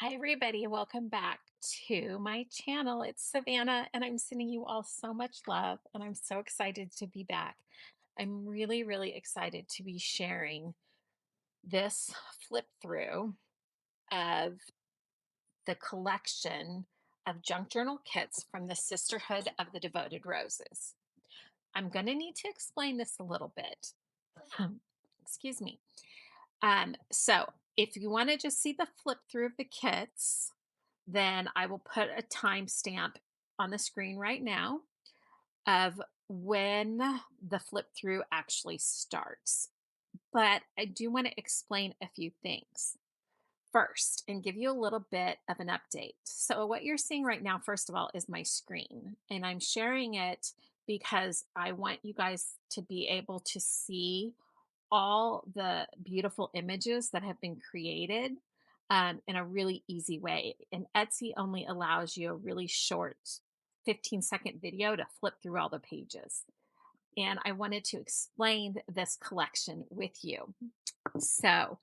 Hi, everybody. Welcome back to my channel. It's Savannah, and I'm sending you all so much love, and I'm so excited to be back. I'm really, really excited to be sharing this flip through of the collection of junk journal kits from the Sisterhood of the Devoted Roses. I'm going to need to explain this a little bit. Excuse me. So, if you want to just see the flip through of the kits, then I will put a timestamp on the screen right now of when the flip through actually starts. But I do want to explain a few things first and give you a little bit of an update. So, what you're seeing right now, first of all, is my screen, and I'm sharing it because I want you guys to be able to see all the beautiful images that have been created in a really easy way. And Etsy only allows you a really short 15-second video to flip through all the pages. And I wanted to explain this collection with you. So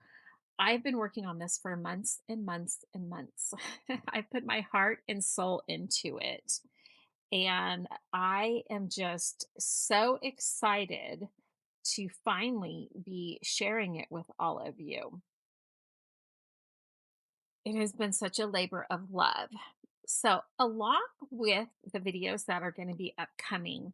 I've been working on this for months and months and months. I put my heart and soul into it. And I am just so excited to finally be sharing it with all of you. It has been such a labor of love. So, along with the videos that are going to be upcoming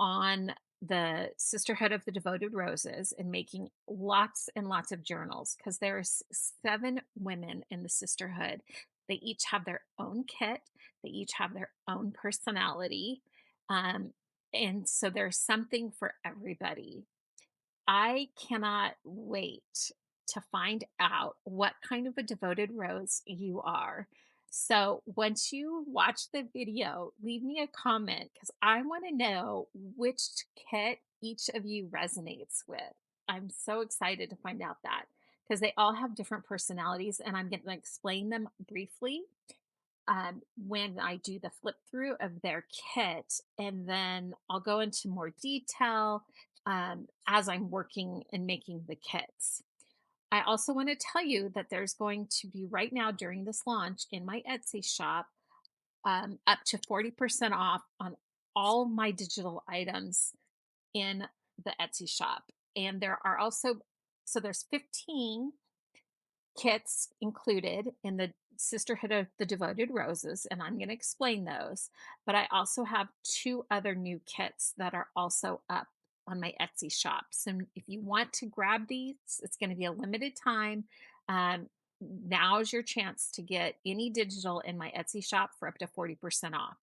on the Sisterhood of the Devoted Roses and making lots and lots of journals, because there's 7 women in the Sisterhood. They each have their own kit, they each have their own personality. Um, and so there's something for everybody. I cannot wait to find out what kind of a devoted rose you are. So, once you watch the video, leave me a comment because I want to know which kit each of you resonates with. I'm so excited to find out that because they all have different personalities, and I'm going to explain them briefly when I do the flip through of their kit. And then I'll go into more detail as I'm working and making the kits. I also want to tell you that there's going to be right now during this launch in my Etsy shop up to 40% off on all my digital items in the Etsy shop. And there are also, so there's 15 kits included in the Sisterhood of the Devoted Roses, and I'm going to explain those. But I also have 2 other new kits that are also up on my Etsy shop. So if you want to grab these, it's going to be a limited time. Um, Now's your chance to get any digital in my Etsy shop for up to 40% off.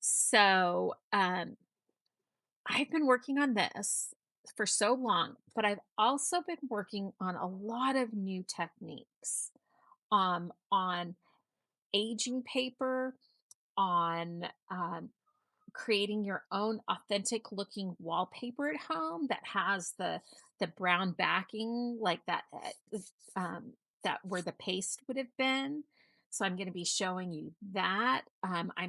So I've been working on this for so long, but I've also been working on a lot of new techniques on aging paper, on creating your own authentic looking wallpaper at home that has the brown backing like that that where the paste would have been. So I'm going to be showing you that. I'm going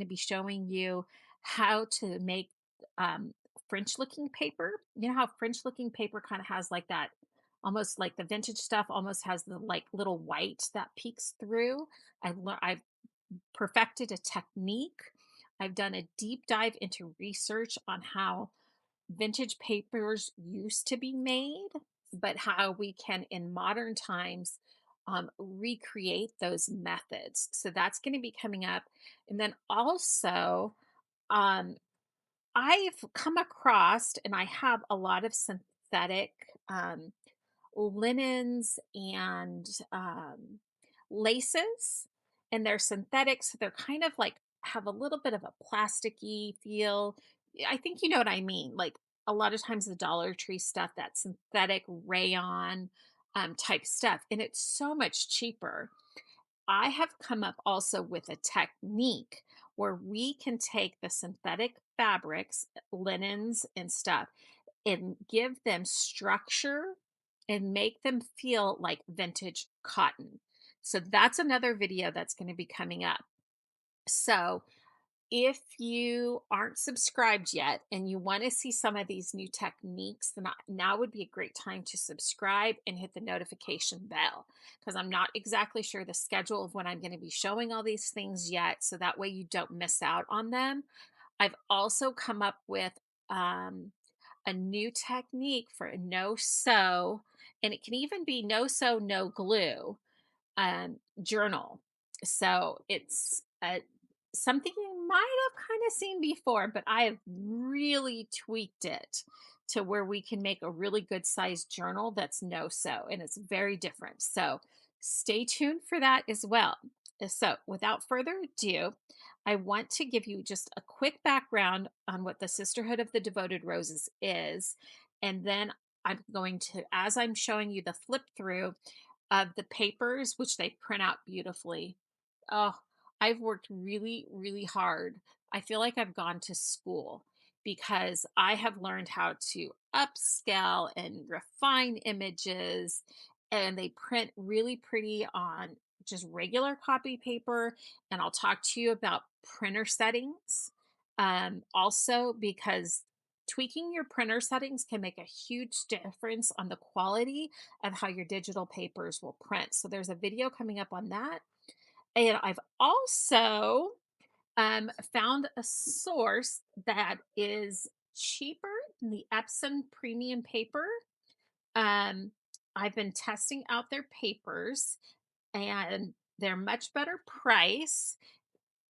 to be showing you how to make French looking paper. You know how French looking paper kind of has like that, almost like the vintage stuff almost has the like little white that peeks through. I've perfected a technique. I've done a deep dive into research on how vintage papers used to be made, but how we can, in modern times, recreate those methods. So that's going to be coming up. And then also, um, I've come across, and I have a lot of synthetic linens and laces, and they're synthetic, so they're kind of like have a little bit of a plasticky feel. I think you know what I mean. Like a lot of times the Dollar Tree stuff, that synthetic rayon type stuff, and it's so much cheaper. I have come up also with a technique where we can take the synthetic fabrics, linens, and stuff and give them structure and make them feel like vintage cotton. So that's another video that's going to be coming up. So If you aren't subscribed yet and you want to see some of these new techniques, then now would be a great time to subscribe and hit the notification bell, because I'm not exactly sure the schedule of when I'm going to be showing all these things yet. So that way you don't miss out on them. I've also come up with um, a new technique for a no sew, and it can even be no sew, no glue journal. So it's something you might have kind of seen before, but I have really tweaked it to where we can make a really good sized journal that's no sew, and it's very different. So stay tuned for that as well. So without further ado, I want to give you just a quick background on what the Sisterhood of the Devoted Roses is. And then I'm going to, as I'm showing you the flip through, of the papers, which they print out beautifully. Oh, I've worked really, really hard. I feel like I've gone to school because I have learned how to upscale and refine images, and they print really pretty on just regular copy paper. And I'll talk to you about printer settings. Also, because tweaking your printer settings can make a huge difference on the quality of how your digital papers will print. So there's a video coming up on that. And I've also found a source that is cheaper than the Epson premium paper. Um, I've been testing out their papers, and they're much better price,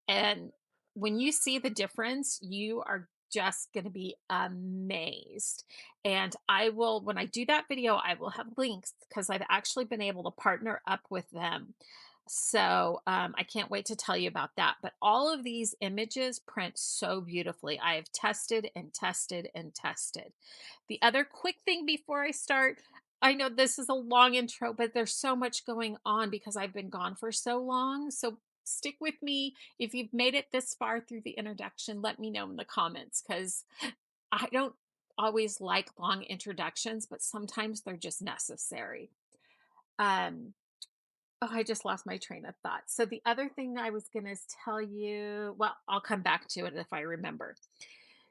and when you see the difference, you are just going to be amazed. And I will, when I do that video, I will have links because I've actually been able to partner up with them. So I can't wait to tell you about that. But all of these images print so beautifully. I have tested and tested and tested. The other quick thing before I start, I know this is a long intro, but there's so much going on because I've been gone for so long. So stick with me. If you've made it this far through the introduction, let me know in the comments, because I don't always like long introductions, but sometimes they're just necessary. Um, oh, I just lost my train of thought. So the other thing I was going to tell you, well, I'll come back to it if I remember.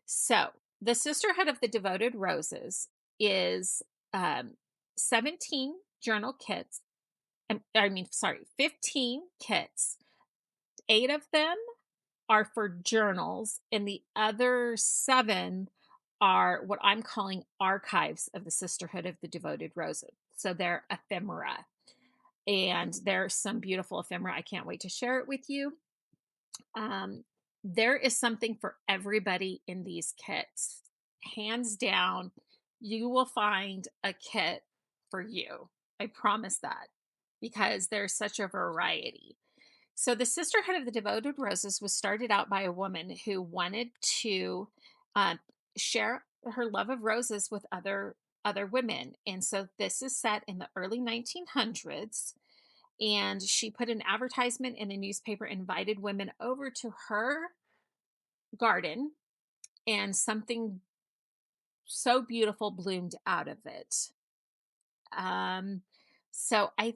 So the Sisterhood of the Devoted Roses is um, 17 journal kits. I mean, sorry, 15 kits. 8 of them are for journals, and the other 7 are what I'm calling archives of the Sisterhood of the Devoted Roses. So they're ephemera, and there's some beautiful ephemera. I can't wait to share it with you. Um, there is something for everybody in these kits. Hands down, you will find a kit for you. I promise that, because there's such a variety. So, the Sisterhood of the Devoted Roses was started out by a woman who wanted to um, share her love of roses with other women, and so this is set in the early 1900s. And she put an advertisement in a newspaper, invited women over to her garden, and something so beautiful bloomed out of it. Um, so I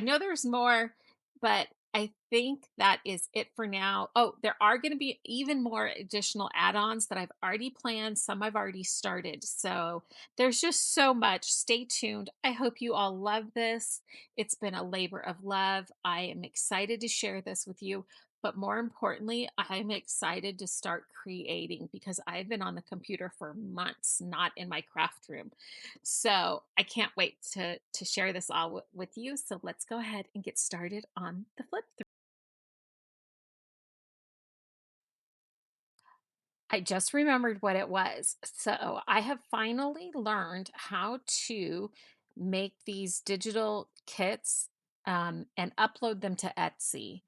know there's more, but I think that is it for now. Oh, there are going to be even more additional add ons that I've already planned. Some I've already started. So there's just so much. Stay tuned. I hope you all love this. It's been a labor of love. I am excited to share this with you. But more importantly, I'm excited to start creating because I've been on the computer for months, not in my craft room. So I can't wait to share this all with you. So let's go ahead and get started on the flip through. I just remembered what it was. So I have finally learned how to make these digital kits and upload them to Etsy.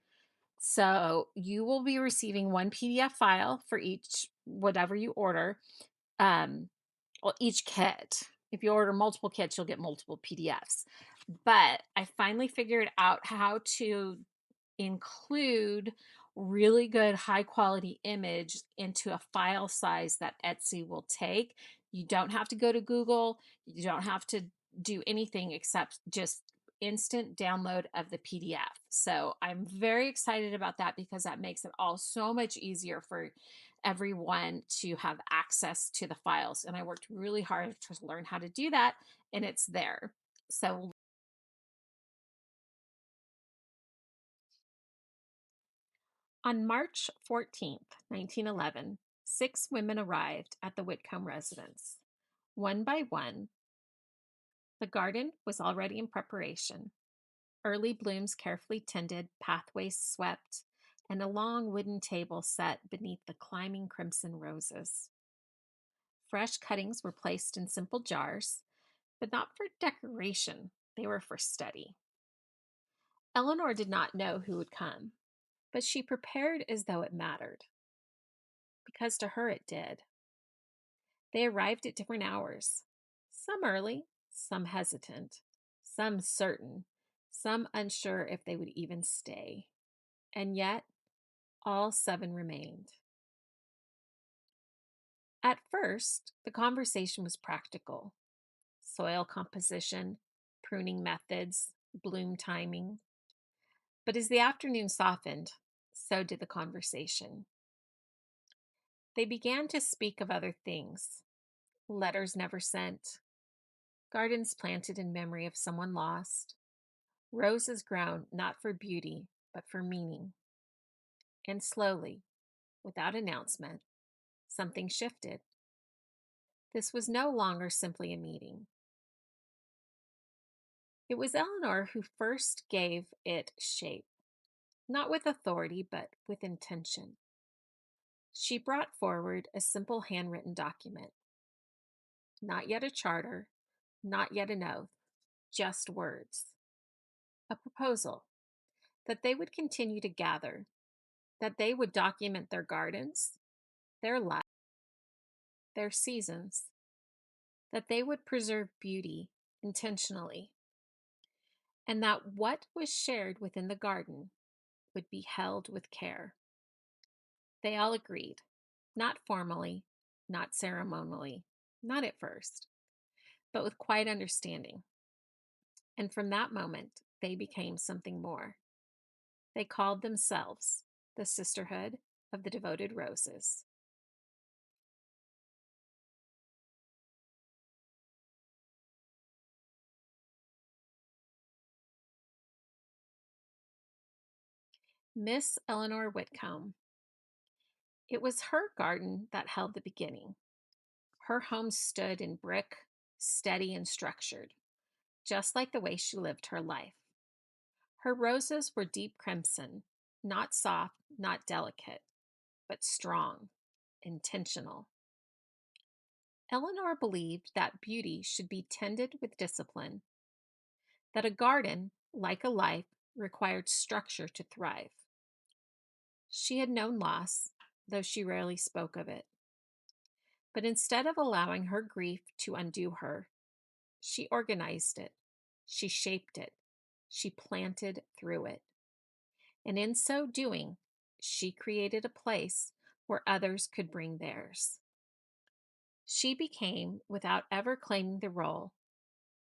So you will be receiving one PDF file for each whatever you order. Um, well, each kit. If you order multiple kits, you'll get multiple PDFs. But I finally figured out how to include really good high quality image into a file size that Etsy will take. You don't have to go to Google. You don't have to do anything except just instant download of the PDF. So I'm very excited about that because that makes it all so much easier for everyone to have access to the files. And I worked really hard to learn how to do that, and it's there. So on March 14th, 1911, 6 women arrived at the Whitcomb residence. One by one, the garden was already in preparation. Early blooms carefully tended, pathways swept, and a long wooden table set beneath the climbing crimson roses. Fresh cuttings were placed in simple jars, but not for decoration, they were for study. Eleanor did not know who would come, but she prepared as though it mattered, because to her it did. They arrived at different hours, some early, some hesitant, some certain, some unsure if they would even stay. And yet, all 7 remained. At first, the conversation was practical: soil composition, pruning methods, bloom timing. But as the afternoon softened, so did the conversation. They began to speak of other things: letters never sent, gardens planted in memory of someone lost, roses grown not for beauty, but for meaning. And slowly, without announcement, something shifted. This was no longer simply a meeting. It was Eleanor who first gave it shape, not with authority, but with intention. She brought forward a simple handwritten document, not yet a charter, not yet an oath, just words. A proposal that they would continue to gather, that they would document their gardens, their lives, their seasons, that they would preserve beauty intentionally, and that what was shared within the garden would be held with care. They all agreed, not formally, not ceremonially, not at first, but with quiet understanding. And from that moment, they became something more. They called themselves the Sisterhood of the Devoted Roses. Miss Eleanor Whitcomb. It was her garden that held the beginning. Her home stood in brick, steady and structured, just like the way she lived her life. Her roses were deep crimson, not soft, not delicate, but strong, intentional. Eleanor believed that beauty should be tended with discipline, that a garden, like a life, required structure to thrive. She had known loss, though she rarely spoke of it. But instead of allowing her grief to undo her, she organized it, she shaped it, she planted through it. And in so doing, she created a place where others could bring theirs. She became, without ever claiming the role,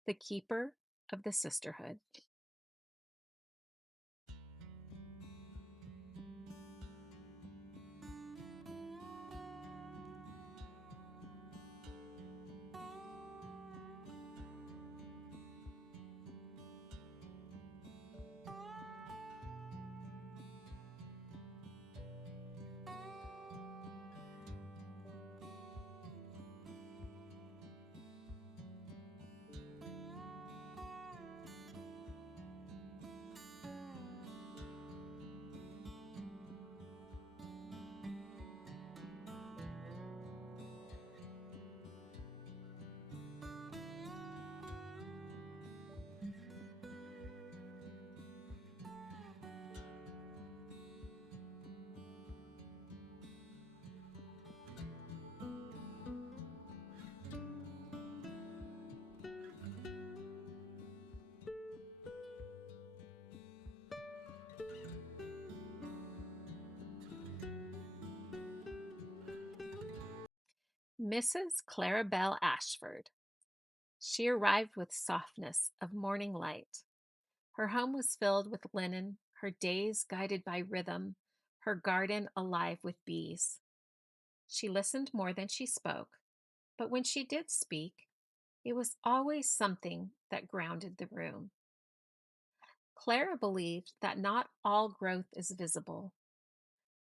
the keeper of the sisterhood. Mrs. Clarabelle Ashford. She arrived with softness of morning light, Her home was filled with linen, her days guided by rhythm, her garden alive with bees. She listened more than she spoke, but when she did speak, it was always something that grounded the room. Clara believed that not all growth is visible,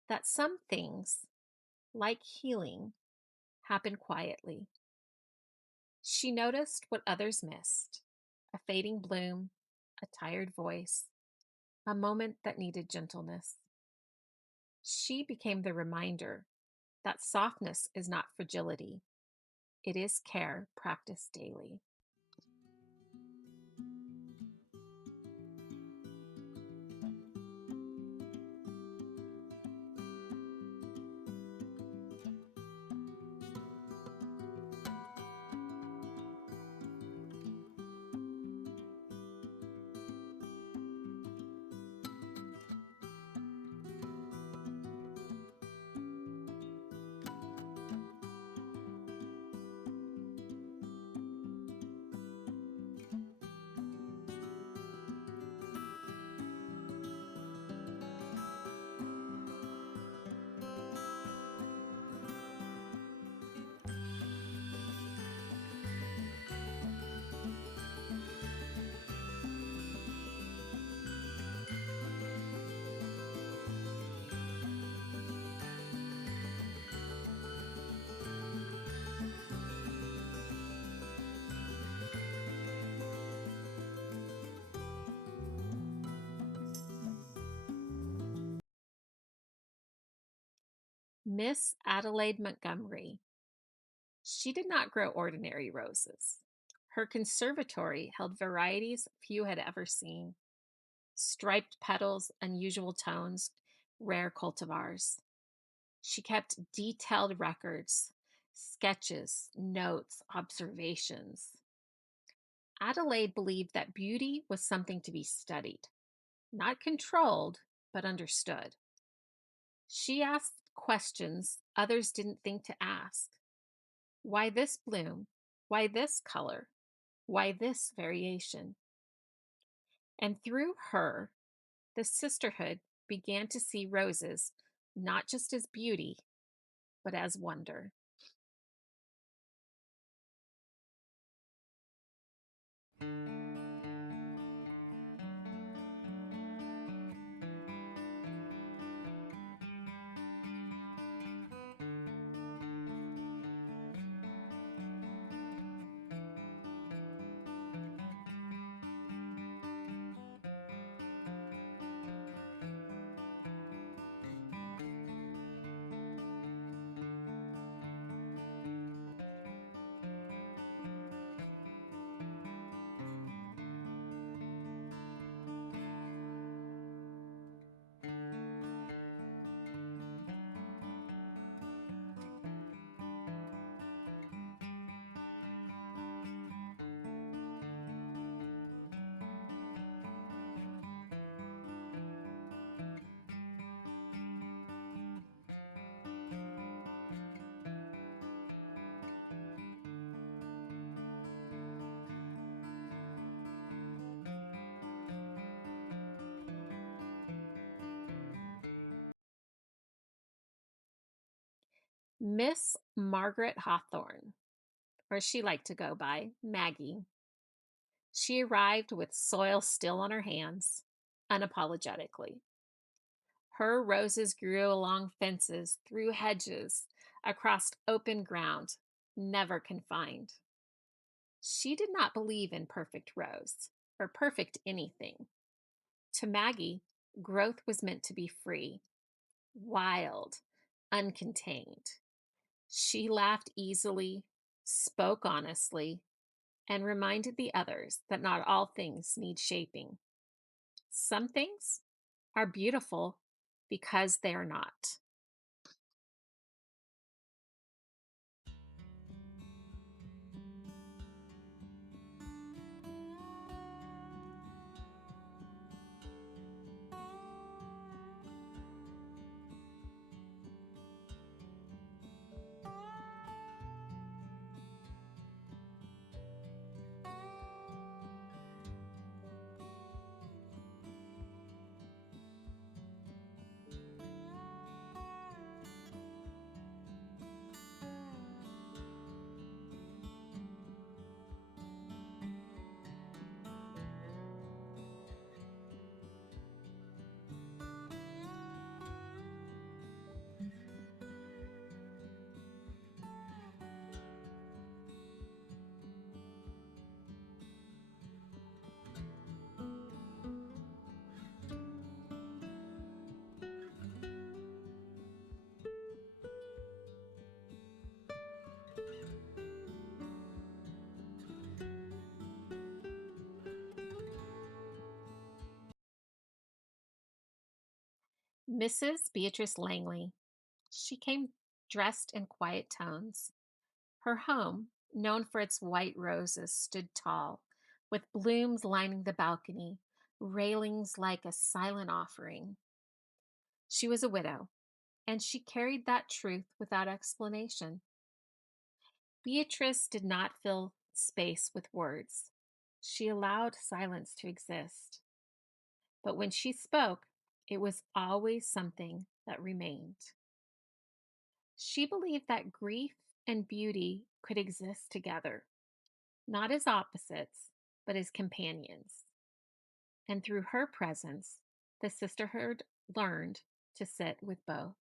that some things, like healing, happen quietly. She noticed what others missed: a fading bloom, a tired voice, a moment that needed gentleness. She became the reminder that softness is not fragility, it is care practiced daily. Miss Adelaide Montgomery. She did not grow ordinary roses. Her conservatory held varieties few had ever seen: striped petals, unusual tones, rare cultivars. She kept detailed records, sketches, notes, observations. Adelaide believed that beauty was something to be studied, not controlled, but understood. She asked questions others didn't think to ask. Why this bloom? Why this color? Why this variation? And through her, the sisterhood began to see roses not just as beauty, but as wonder. Miss Margaret Hawthorne, or she liked to go by Maggie, she arrived with soil still on her hands, unapologetically. Her roses grew along fences, through hedges, across open ground, never confined. She did not believe in perfect rose, or perfect anything. To Maggie, growth was meant to be free, wild, uncontained. She laughed easily, spoke honestly, and reminded the others that not all things need shaping. Some things are beautiful because they are not. Mrs. Beatrice Langley. She came dressed in quiet tones. Her home, known for its white roses, stood tall, with blooms lining the balcony, railings like a silent offering. She was a widow, and she carried that truth without explanation. Beatrice did not fill space with words. She allowed silence to exist. But when she spoke, it was always something that remained. She believed that grief and beauty could exist together, not as opposites, but as companions. And through her presence, the sisterhood learned to sit with both.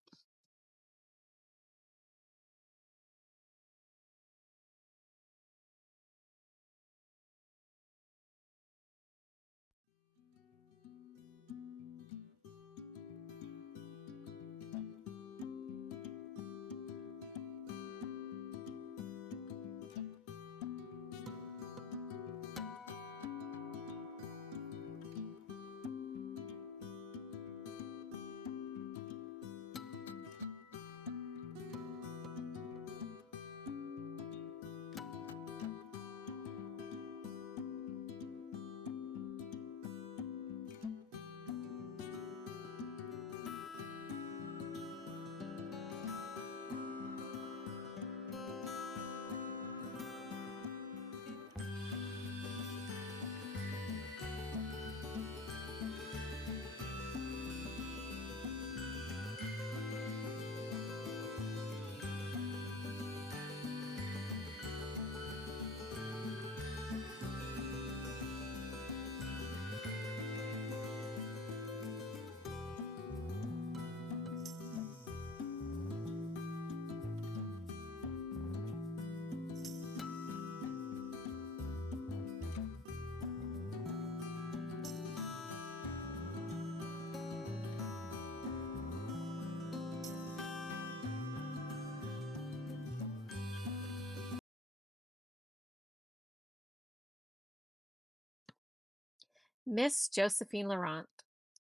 Miss Josephine Laurent.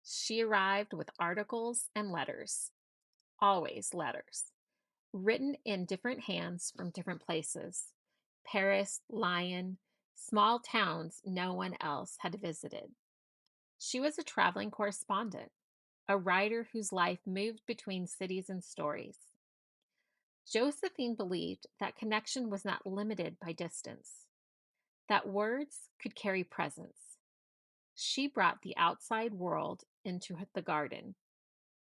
She arrived with articles and letters, always letters, written in different hands from different places: Paris, Lyon, small towns no one else had visited. She was a traveling correspondent, a writer whose life moved between cities and stories. Josephine believed that connection was not limited by distance, that words could carry presence. She brought the outside world into the garden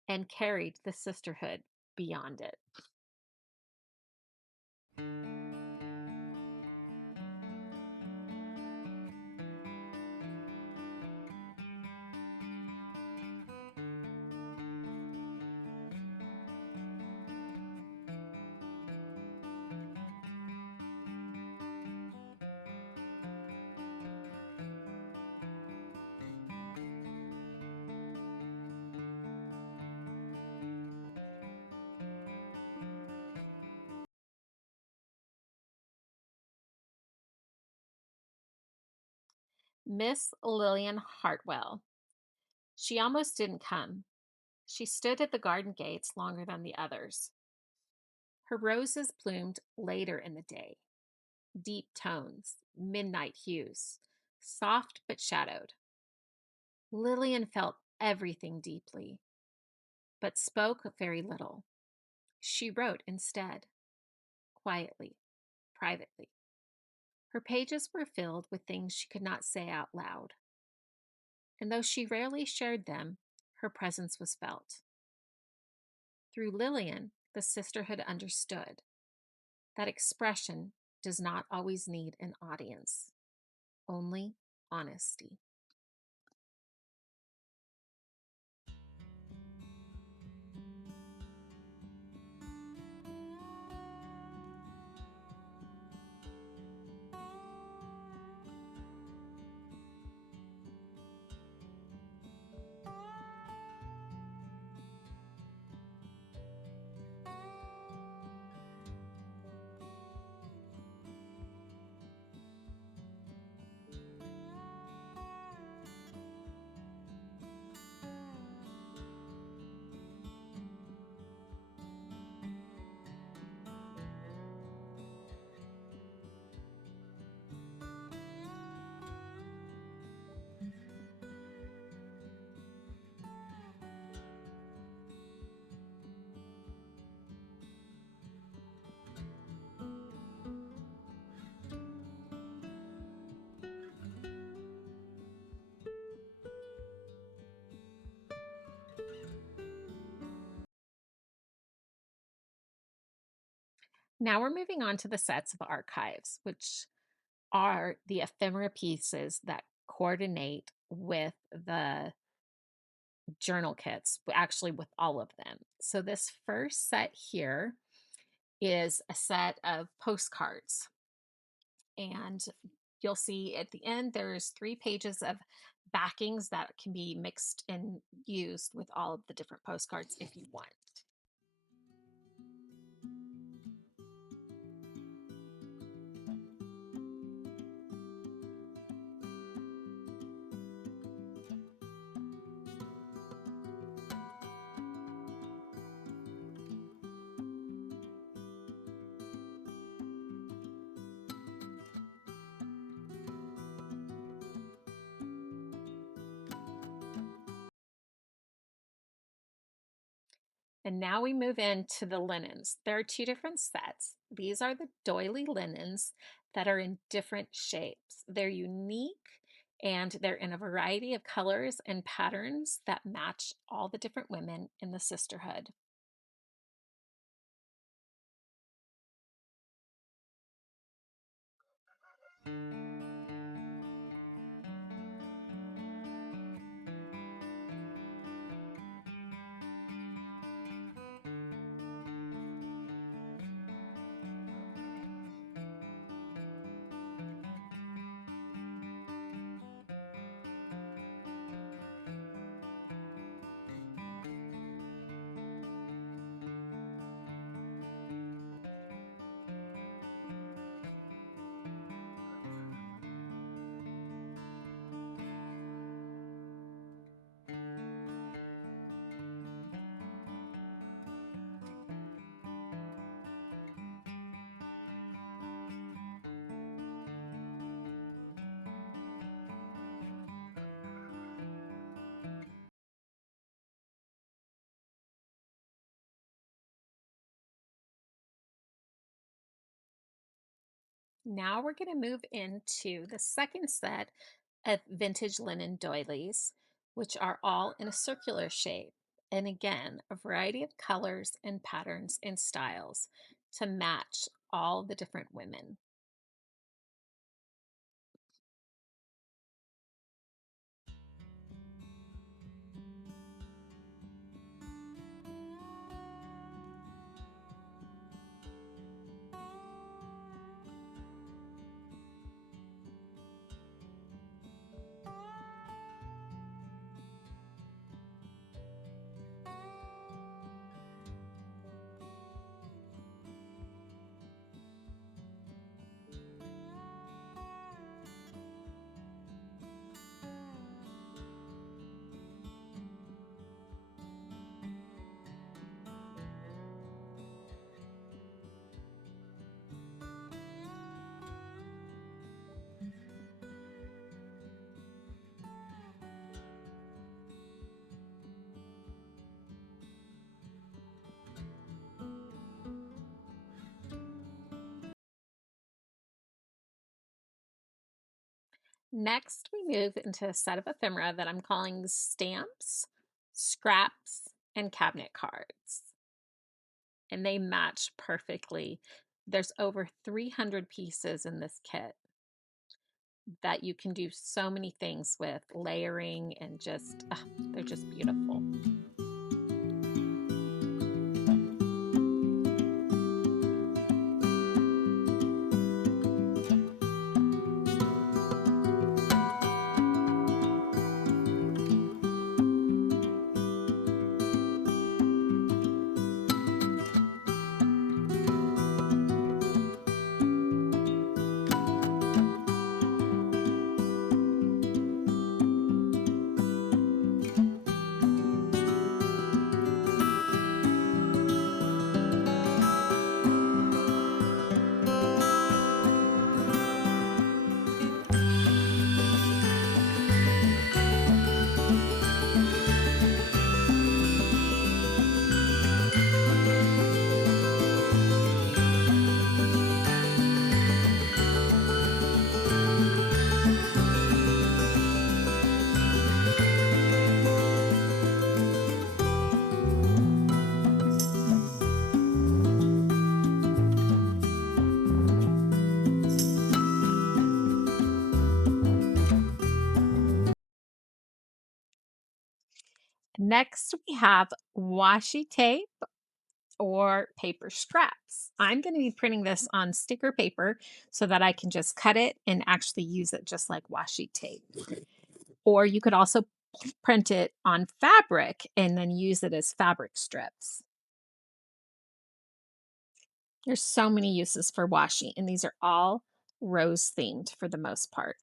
and carried the sisterhood beyond it. Miss Lillian Hartwell. She almost didn't come. She stood at the garden gates longer than the others. Her roses bloomed later in the day, deep tones, midnight hues, soft but shadowed. Lillian felt everything deeply, but spoke very little. She wrote instead, quietly, privately. Her pages were filled with things she could not say out loud. And though she rarely shared them, her presence was felt. Through Lillian, the sisterhood understood that expression does not always need an audience, only honesty. Now we're moving on to the sets of archives, which are the ephemera pieces that coordinate with the journal kits, actually, with all of them. So, this first set here is a set of postcards. And you'll see at the end, there's 3 pages of backings that can be mixed and used with all of the different postcards if you want. And now we move into the linens. There are 2 different sets. These are the doily linens that are in different shapes. They're unique and they're in a variety of colors and patterns that match all the different women in the sisterhood. Now we're going to move into the second set of vintage linen doilies, which are all in a circular shape. And again, a variety of colors and patterns and styles to match all the different women. Next, we move into a set of ephemera that I'm calling stamps, scraps, and cabinet cards. And they match perfectly. There's over 300 pieces in this kit that you can do so many things with, layering and just, they're just beautiful. Next, we have washi tape or paper scraps. I'm going to be printing this on sticker paper so that I can just cut it and actually use it just like washi tape. Or you could also print it on fabric and then use it as fabric strips. There's so many uses for washi, and these are all rose themed for the most part.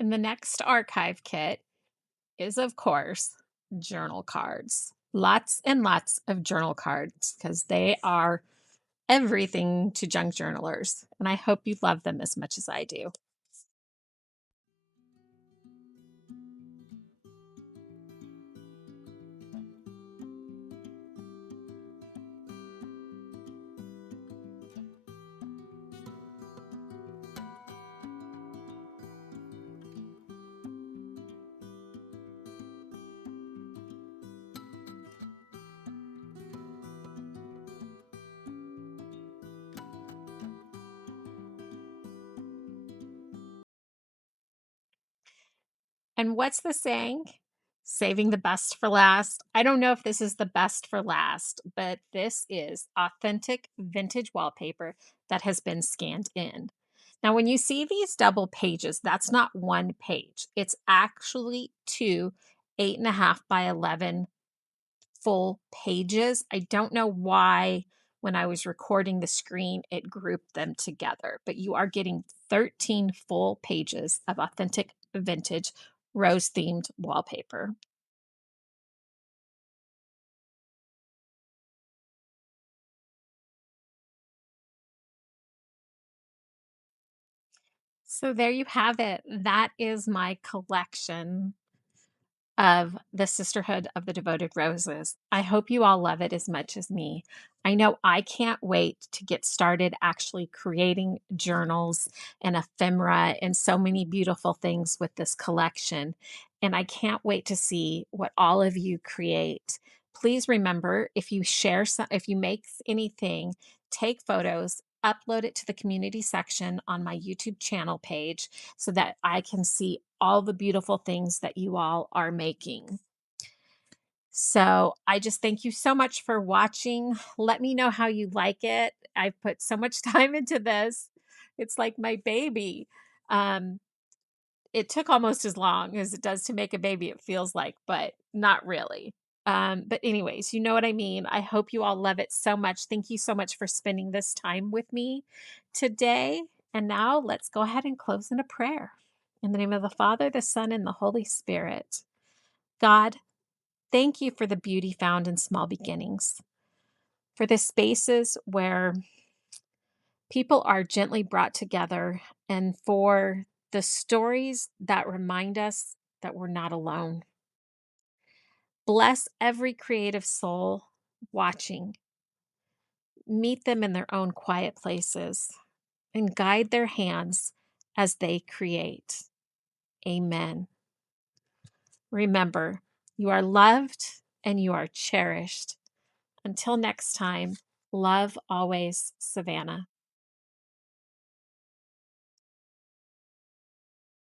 And the next archive kit is, of course, journal cards. Lots and lots of journal cards because they are everything to junk journalers. And I hope you love them as much as I do. And what's the saying? Saving the best for last. I don't know if this is the best for last, but this is authentic vintage wallpaper that has been scanned in. Now, when you see these double pages, that's not one page. It's actually two 8.5 by 11 full pages. I don't know why when I was recording the screen, it grouped them together, but you are getting 13 full pages of authentic vintage rose themed wallpaper. So there you have it. That is my collection of the Sisterhood of the Devoted Roses. I hope you all love it as much as me. I know I can't wait to get started actually creating journals and ephemera and so many beautiful things with this collection. And I can't wait to see what all of you create. Please remember, if you share some, if you make anything, take photos, upload it to the community section on my YouTube channel page so that I can see all the beautiful things that you all are making. So I just thank you so much for watching. Let me know how you like it. I've put so much time into this. It's like my baby. Um, it took almost as long as it does to make a baby, it feels like, but not really. But anyways, you know what I mean. I hope you all love it so much. Thank you so much for spending this time with me today. And now let's go ahead and close in a prayer. In the name of the Father, the Son, and the Holy Spirit. God, thank you for the beauty found in small beginnings, for the spaces where people are gently brought together, and for the stories that remind us that we're not alone. Bless every creative soul watching. Meet them in their own quiet places and guide their hands as they create. Amen. Remember, you are loved and you are cherished. Until next time, Love always, Savannah.